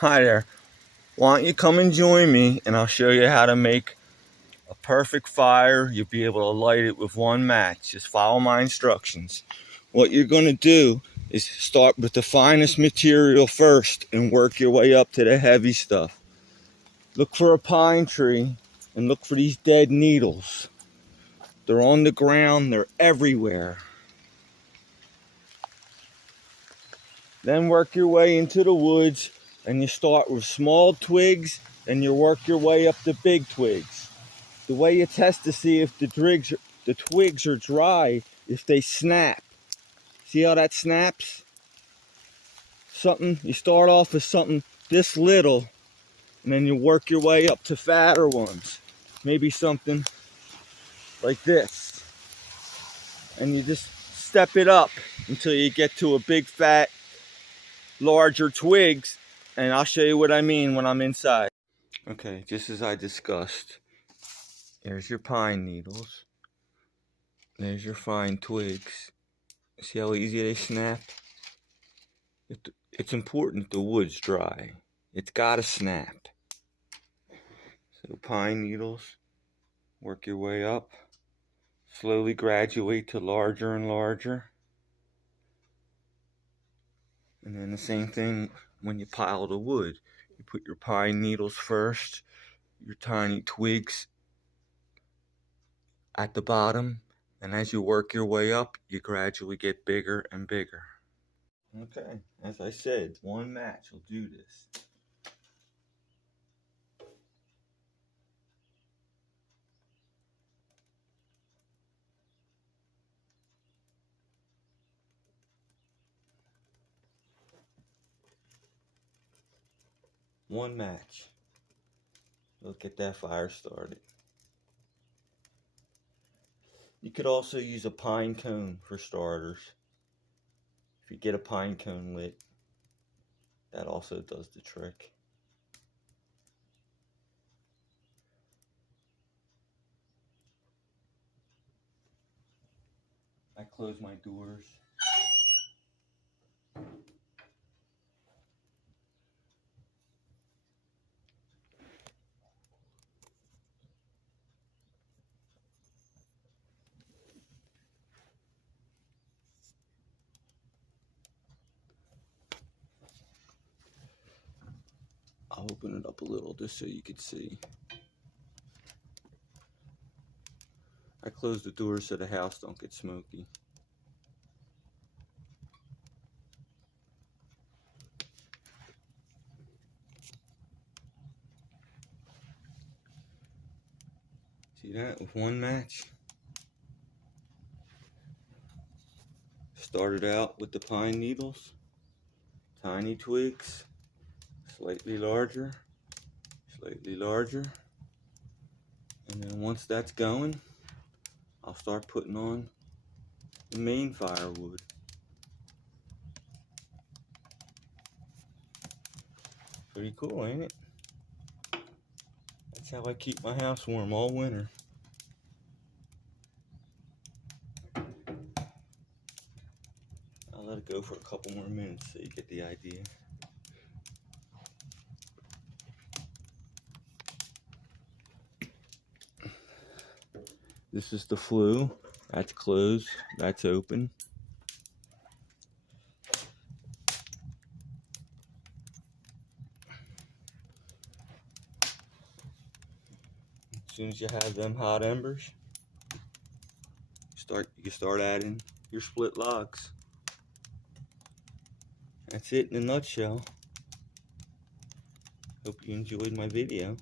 Hi there. Why don't you come and join me and I'll show you how to make a perfect fire. You'll be able to light it with one match. Just follow my instructions. What you're going to do is start with the finest material first and work your way up to the heavy stuff. Look for a pine tree and look for these dead needles. They're on the ground, they're everywhere. Then work your way into the woods and you start with small twigs and you work your way up to big twigs. The way you test to see if the twigs are dry, if they snap. See how that snaps? You start off with something this little and then you work your way up to fatter ones. Maybe something like this. And you just step it up until you get to a big fat larger twigs, and I'll show you what I mean when I'm inside. Okay, just as I discussed, there's your pine needles. There's your fine twigs. See how easy they snap? It's important the wood's dry. It's gotta snap. So pine needles, work your way up. Slowly graduate to larger and larger. And then the same thing when you pile the wood. You put your pine needles first, your tiny twigs at the bottom, and as you work your way up, you gradually get bigger and bigger. Okay, as I said, one match will do this. One match. Let's get that fire started. You could also use a pine cone for starters. If you get a pine cone lit, that also does the trick. I close my doors. I'll open it up a little just so you can see. I close the doors so the house don't get smoky. See that with one match? Started out with the pine needles, tiny twigs, slightly larger, and then once that's going, I'll start putting on the main firewood. Pretty cool, ain't it? That's how I keep my house warm all winter. I'll let it go for a couple more minutes so you get the idea. This is the flue. That's closed. That's open. As soon as you have them hot embers, you can start adding your split logs. That's it in a nutshell. Hope you enjoyed my video.